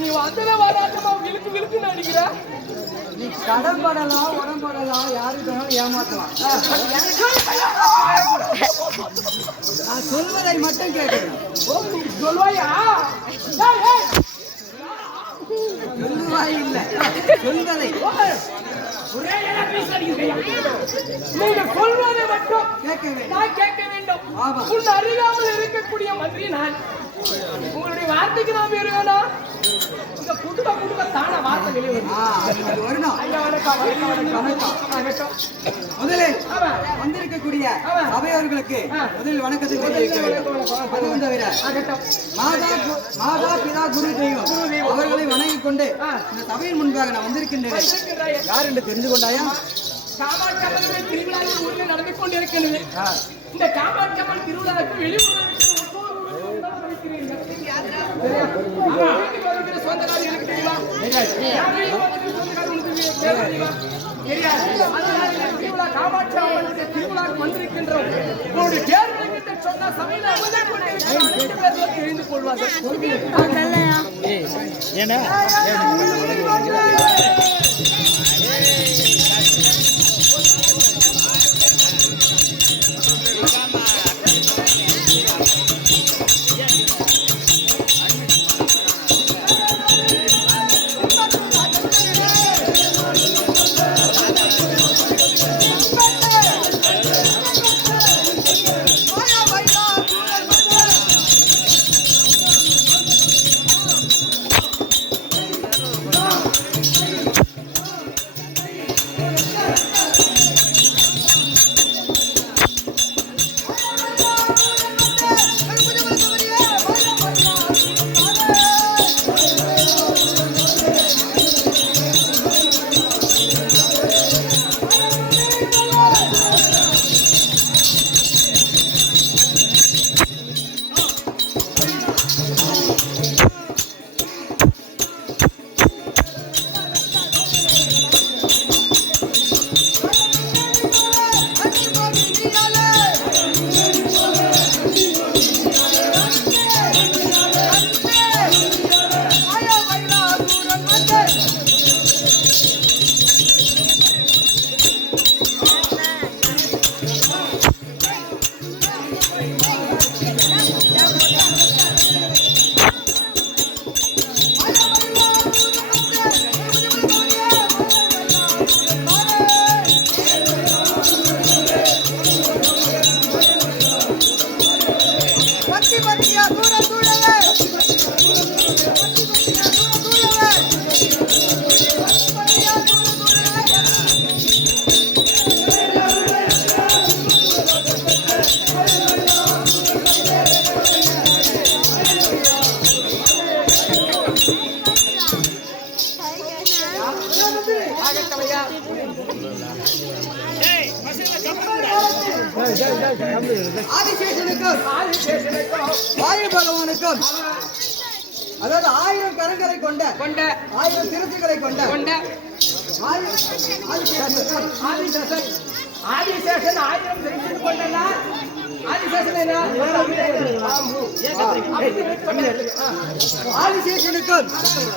நீ வந்தன வாடாட்டமா விழுக்கு விழுக்கு நடிக்கிற. நீ கடன் படலாம் உடம்படலாம் யாருக்கு ஏமாத்தலாம். நான் சொல்வதை மட்டும் கேட்கிறேன். சொல்வாயா? சொல்லுவாய் இல்ல சொல்வதை நீங்க சொல்வதை மட்டும் கேட்க வேண்டும். நான் கேட்க வேண்டும். உன் அருகாமல் இருக்கக்கூடிய மந்திரி நான். உங்களுடைய வார்த்தைக்கு நாம் இருவேனா? இந்த குடும்ப குடும்ப தான வார்த்தை வெளியே வரணும். முதலே வந்திருக்கக்கூடிய சபையவர்களுக்கு முதலில் வணக்கத்தை தெரிவிக்க வேண்டும். அதுவும் தவிர மாதா பிதா குரு தெய்வம் அவர்களை வணங்கிக் கொண்டு இந்த சபையின் முன்பாக நான் வந்திருக்கின்றேன். யார் என்று தெரிந்து கொண்டாயா? காமாட்சியம்மன் திருவிழாவில் ஊரில் நடந்து கொண்டிருக்கிறது. இந்த காமாட்சியம்மன் திருவிழாவுக்கு வெளியூர் சொந்தக்காரர் எனக்கு தெரியுமா? காமாட்சி திருவிழாவுக்கு வந்திருக்கின்றோம். உங்களுடைய பேர் சொன்னா சமையல எழுந்து கொள்வார்கள். ஐயா. ஆதிசேஷனுக்கும் ஆதிசேஷனுக்கும் வாயு பகவானுக்கும் அதாவது 1000 கரங்களை கொண்ட கொண்ட 1000 திருத்துக்களை கொண்ட கொண்ட ஆதிசேஷனுக்கும் ஆதிசேஷன் ஆதிசேஷன் 1000 திருச்சிட்டு கொண்டனா ஆதிசேஷன் என்ன ஆதிசேஷனுக்கும்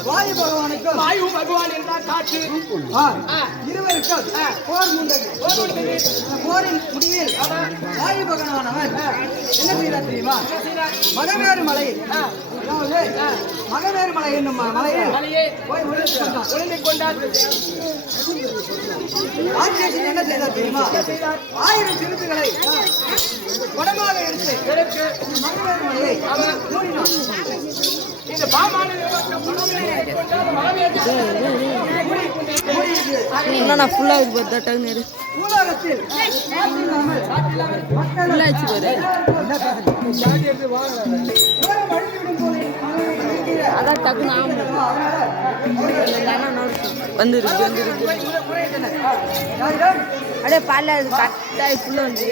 வாயு பகவானுக்கும் வாயு பகவான் என்றால் காற்று இருவருக்கும் போர் முண்டது. போரின் முடிவில் வாயு பகவானவர் என்ன செய்தார் தெரியுமா? மகவேறு மலையில் அதாவது மகவேறு மலை என்னும் மலையில் மலையே போய் ஒளிந்து கொண்டார். ஆதிசேஷன் என்ன செய்தார் தெரியுமா? 1000 திருத்துகளை குடமாக எடுத்து மகவேறு மலையை மூடினார். இந்த பாமானது நான் ஃபுல்லா இருக்கு பாரு டக்கு நேரு உலகத்தில் அதான் டக்கு நான் வந்துருக்கு அப்படியே பால கட்டாய் ஃபுல்லா வந்து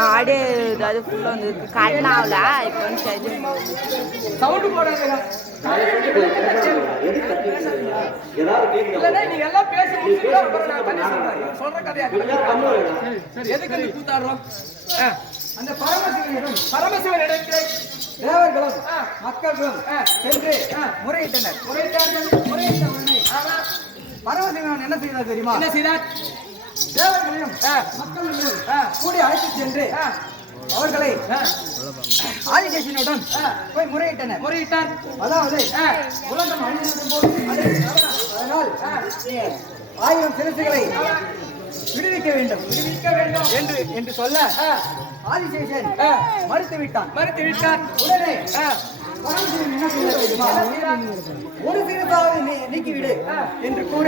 அப்படியே அது ஃபுல்லா வந்து கண்ணாவல இப்போ வந்து சவுண்ட் போடாதீங்க. இல்லைன்னா நீங்க எல்லாம் பேசி முடிச்சுட்டு அப்புறம் நான் தண்ணி சொல்றேன். இவன் சொல்ற கதையா சரி எதுக்கு நீ கூத்தாடுறோம்? அந்த பரமசிவனிடம் பரமசிவனிடத்தில் தேவர்களும் மக்களும் சென்று முறையிட்டனர். முறையிட்ட உடனே பரமசிவன் என்ன செய்தார் தெரியுமா? என்ன செய்தார்? தேவர்களையும் மக்களையும் கூடி அழைத்து சென்று அவர்களை ஆதிசேஷனுடன் போய் முறையிட்டனர். முறையிட்டார். அதாவது உலகம் அழிந்திருக்கும் போது அதனால் 1000 சிறுசுகளை விடுவிக்க வேண்டும் என்று சொல்ல ஆதிசேஷன் மறுத்து விட்டான். உடனே பரமசிவன் என்ன செய்தார் தெரியுமா? ஒரு சிறுசாவது நீக்கிவிடு என்று கூற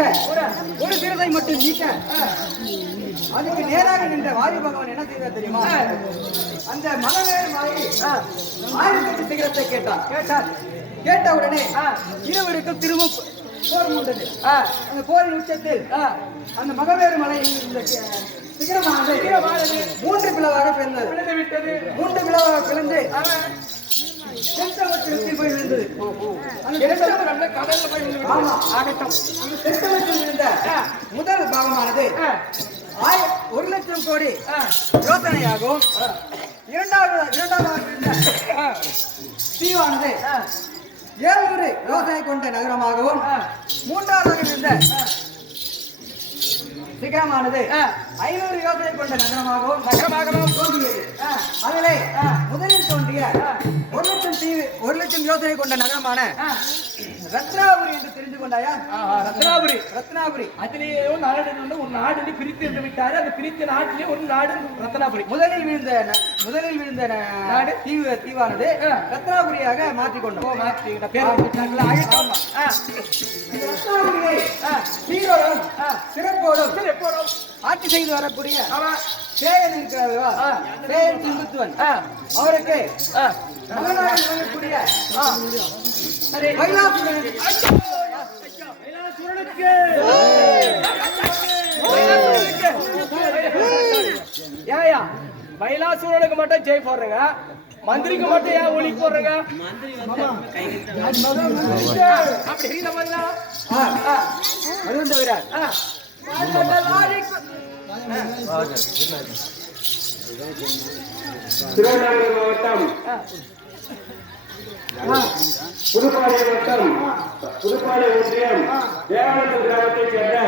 ஒரு சிறுதை மட்டும் நீக்க அதுக்கு நேராக நின்ற வாயு பகவான் என்ன செய்தார் தெரியுமா? அந்த மலைவேறு மலையை 1008 சிகரத்தை கேட்ட உடனே இருவருக்கும் திரும்ப போர் மூண்டது. அந்த போரின் உச்சத்தில் அந்த மகவேறு மலையில் இருந்த சிகரமானது 3 பிளவாக பிளந்தது. 3 பிளவாக பிளந்து தென்தமத்தில் போய் விழுந்தது. அந்த கடல்ல போய் ஆகட்டும். அந்த தென்தமத்தில் விழுந்த முதல் பாகமானது 1,00,000 கோடி யோசனையாகவும் இரண்டாவது தீவானது 700 யோசனை கொண்ட நகரமாகவும் மூன்றாவதாக இருந்த சிகரமானது 500 யோசனை கொண்ட நகரமாகவும் தோன்றியது. அதிலே முதலில் தோன்றிய 1,00,000 யோசனை கொண்ட நகரமான ரத்னாபுரி என்று தெரிந்து கொண்டாயா? ரத்னாபுரி அதிலேயே ஒரு நாடு பிரித்து என்று விட்டாரு. அந்த பிரித்த நாட்டிலே ஒரு நாடு ரத்னாபுரி. முதலில் விழுந்த நாடு தீவானது ரத்னாபுரியாக மாற்றிக்கொண்டோம். ரத்னாபுரியை சீரோடும் சிறப்போடும் ஆட்சி செய்து வரக்கூடிய சேயன் இருக்கிறார்களா? சேயன் சிங்குத்துவன் அவருக்கு மகனாக விளங்கக்கூடிய பைலாசூரனுக்கு மட்டும் ஜெய் போடுறீங்க, மந்திரிக்கு மட்டும் ஏன் ஒளி போடுறீங்க? அப்படி இருந்த மாதிரினா அதுவும் தவிர திருவண்ணாமலை மாவட்டம் புதுப்பாடி வட்டம் புதுப்பாடி ஒன்றியம் தேவானந்தம் கிராமத்தைச் சேர்ந்த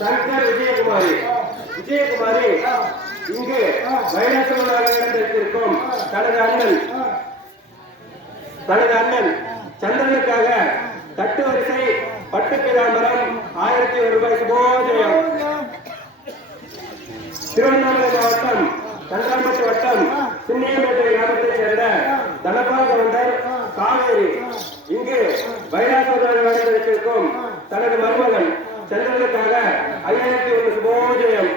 சங்கர் விஜயகுமாரி இங்கு வைராசமாக நடந்திருக்கும் தனது அண்ணன் சந்திரனுக்காக தட்டு வரிசை பட்டு பிராமரம் 1001 ரூபாய் சுபோஜயம். திருவண்ணாமலை மாவட்டம் கன்றாம்பட்டு வட்டம் சின்னியம்பேட்டை கிராமத்தைச் சேர்ந்த தனபால் கவுண்டர் காவேரி இங்கு வைராசமாக நடந்திருக்கும் தனது மருமகன் சந்திரனுக்காக 5001 சுபோஜயம்.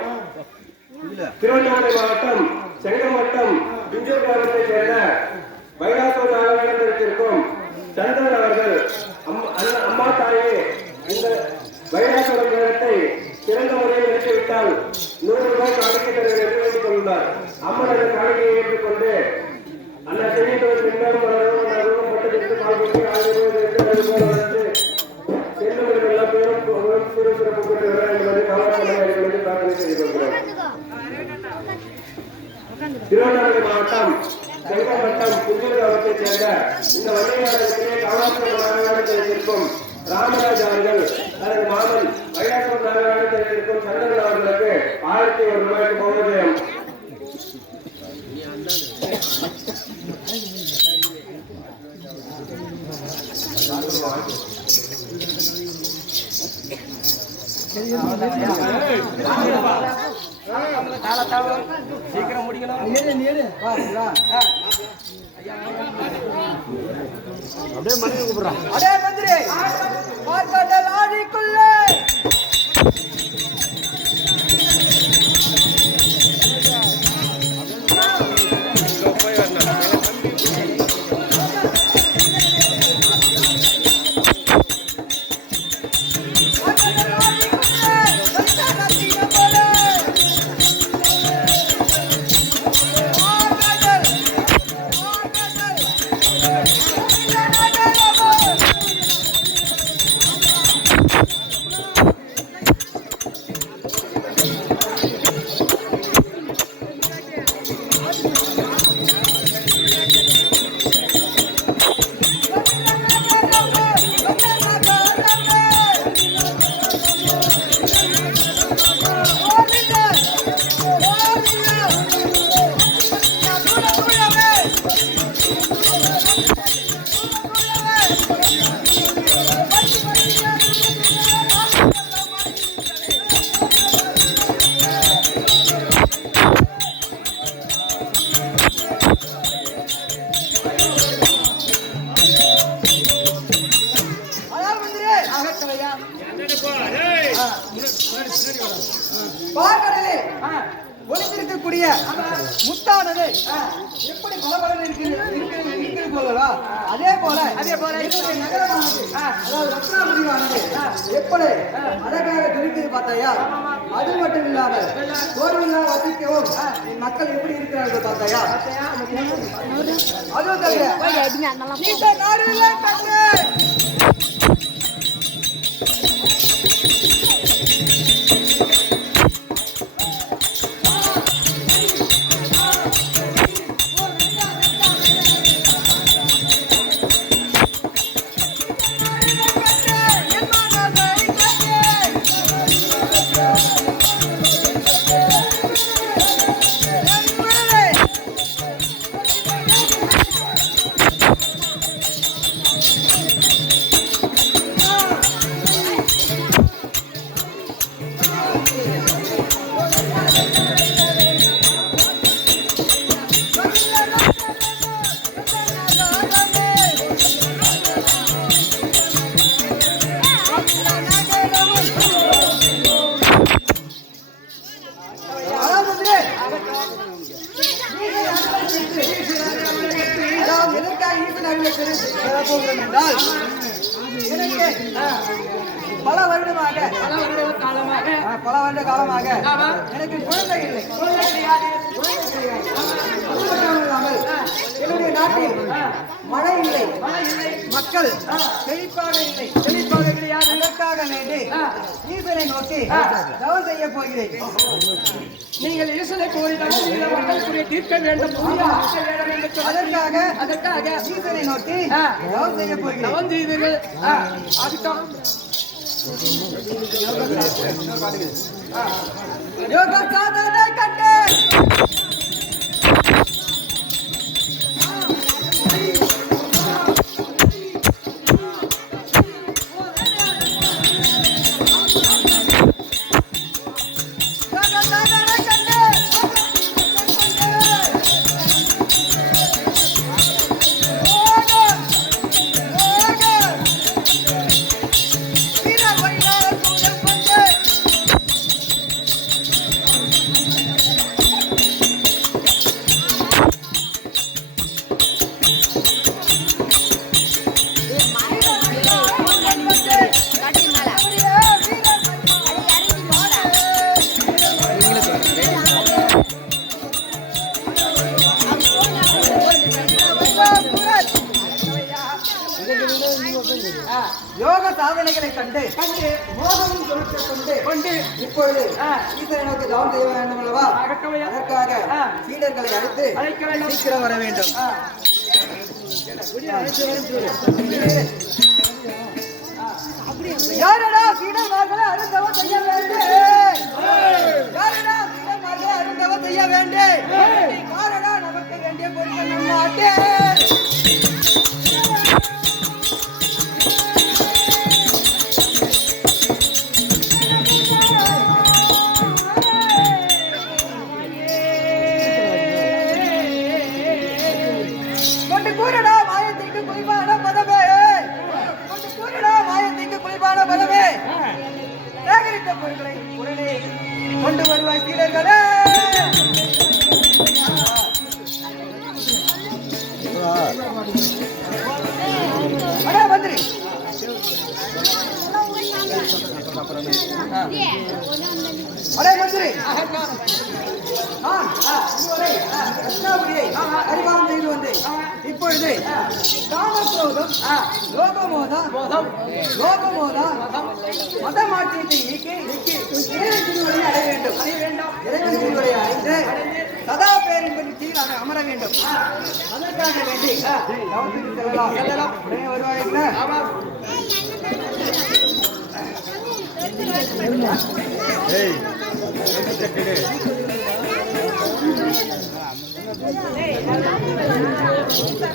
திருவண்ணாமலை மாவட்டம் செங்கமட்டம் பிஞ்சூர் கிராமத்தைச் சேர்ந்த வைராசமாக நடந்திருக்கும் சந்திரன் அவர்கள் அம்மா தாயே இந்த திருவண்ணாமலை மாவட்டம் செங்கல்பட்டம் புத்தூர் கிராமத்தைச் சேர்ந்த இந்த வண்டியாளர்களே காவல்துறை மாணவர்கள் இருக்கும் ராமராஜ் அவர்கள் தனது மாமன் கைலாசம் நாகராஜன் இருக்கும் சந்தன் அவர்களுக்கு 1001 ரூபாய்க்கு போவதையும் சீக்கிரம் முடிக்கணும். அடே மந்திரி பார்க்கடல் ஆடிக்குள்ளே ஒளிந்திருக்கக்கூடிய முத்தானது எப்படி பலபலன் இருக்கிறது போலவா அதே போல நகரமானது அதாவது ரத்னாபுரியானது எப்படி அழகாக துடிக்கிறது பார்த்தாயா? அது மட்டும் இல்லாமல் கோர்வையா வசிக்கவும் மக்கள் எப்படி இருக்கிறார்கள் பார்த்தாயா? அதுவும் பல வருட காலமாக எனக்கு குழந்தை இல்லை. என்னுடைய நாட்டில் மழை இல்லை, மக்கள் செழிப்பாக கிடையாது. அதற்காக வேண்டி ஈசனை நோக்கி தவம் செய்ய போகிறேன். நீங்கள் ஈசனை கோரினாலும் இந்த மக்களுக்குரிய தீர்க்க வேண்டும். அதற்காக ஈசனை நோக்கி தவம் செய்ய போகிறேன். தவம் செய்தீர்கள் ஆகட்டும். யோக சாதனை கண்டு யோக சாதனைகளை கண்டு மோகமும் கொழுக்க கொண்டு இப்பொழுது ஈசனை நோக்கி தவம் செய்ய வேண்டும் அல்லவா? அதற்காக சீடர்களை அழைத்து சீக்கிரம் வர வேண்டும். யாரடா சீடர்மார்களை அருந்தவம் செய்ய வேண்டும்? யாரடா சீடர்மார்களை அருந்தவம் செய்ய வேண்டும்? யாரடா நமக்கு வேண்டிய பொருட்கள் நம் நாட்டே? கொண்டு கூறடா மாயத்திற்கு குளிப்பான பதவே, கொண்டு கூறடா மாயத்திற்கு குளிப்பான பதவே, சேகரித்த பொருட்களை உடனே கொண்டு வருவாய் சீடர்களே. அடா மந்திரி, அடே மந்திரி, நான் இதுவரை கிருஷ்ணாபுரியை அறிவாரம் செய்து வந்தேன். இப்பொழுது காமக்ரோதம், லோகமோதம், மதமாற்றத்தை நீக்கி இறைவன் திருவடியை அடைய வேண்டும். இறைவன் திருவடியை அடைந்து சதா பேரின்பத்தில் அமர வேண்டும். அதற்காக வேண்டி தவத்துக்கு செல்லலாம். உடனே வருவாய்.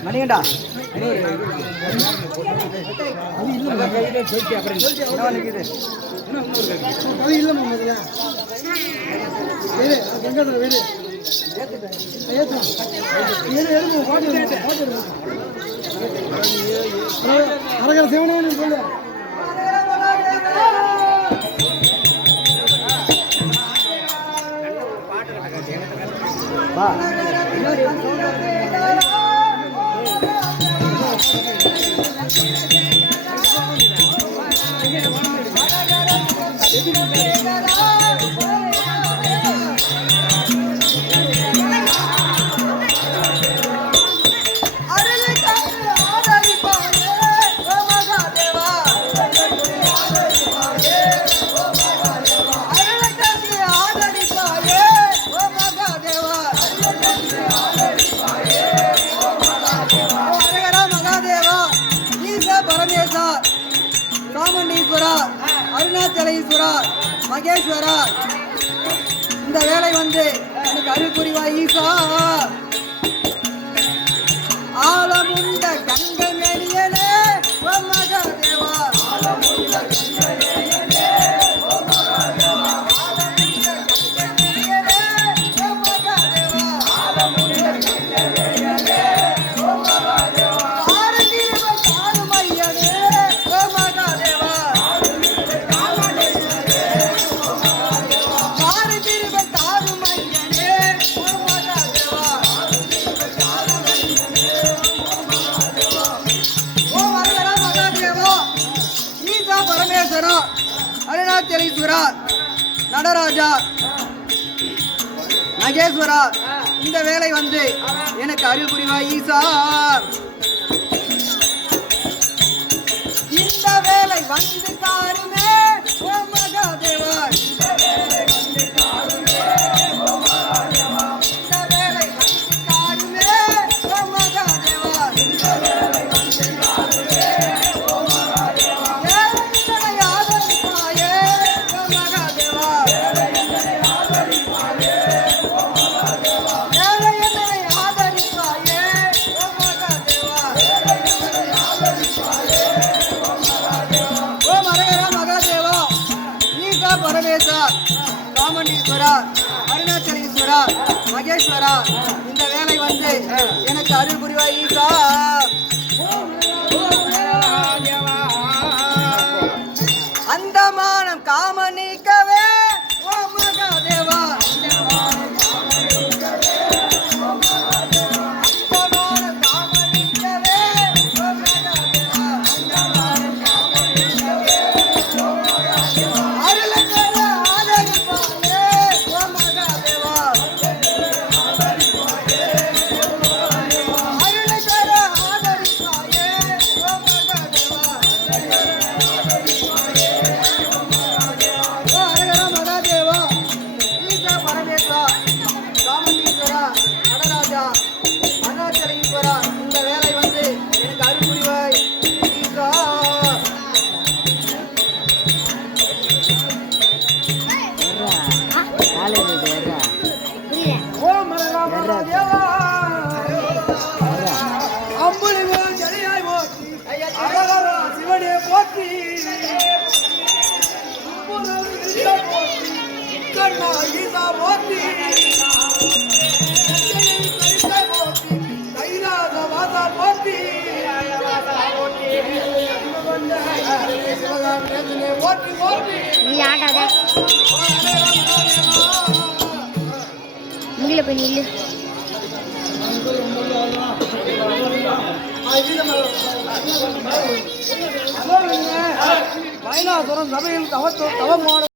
மணிகண்டா சிவனு சொல்லு. அருணாச்சலேஸ்வரா, மகேஸ்வரா, இந்த வேலை வந்து எனக்கு அருள் புரிவாய் ஈசா. ஆலமுண்ட கங்கை மேனியனே ஓ மகாதேவா, அருணாச்சலேஸ்வரா, நடராஜா, மகேஸ்வரா, இந்த வேலை வந்து எனக்கு அருள் புரிவாய் ஈசா. இந்த வேலை வந்து காருமே ஓ மகாதேவா, இந்த வேலை வந்து காருமே ஓ மகாதேவா, இந்த வேலை வந்து காருமே ஓ மகாதேவா, இந்த வேலை வந்து காருமே ஓ மகாதேவா. ஏழைகளை ஆதரிப்பாயே ஓ மகாதேவா, ஏழைகளை ஆதரிப்பாயே ஓ மகாதேவா, ஏழைகளை ஆதரிப்பாயே ஓ மகாதேவா, ஏழைகளை ஆதரிப்பாயே ஓ மகாதேவா. ஓ மரகர மகாதேவா, ஈசா பரமேசா, காமண்டீஸ்வரா, அருணாச்சலேஸ்வரா, மகேஸ்வரா, இந்த வேலை வந்து எனக்கு அருள் புரிவாய் ஈசா. அந்தமானம் காம நீக்கவே ஓ மகாதேவா, அந்தமானம் காம நீக்கவே ஓ மகாதேவா, அந்தமானம் காம நீக்கவே ஓ மகாதேவா, அந்தமானம் காம நீக்கவே ஓ மகாதேவா. அருளக்கர ஆதரிப்பாயே ஓ மகாதேவா, அருளக்கர ஆதரிப்பாயே கண்ணா ஈசா போற்றி கைலாச வாசா போற்றி போற்றி போற்றி நீ ஆடாத இங்கில போய் நில்லு மைனாசுரம் சபையில் தவம்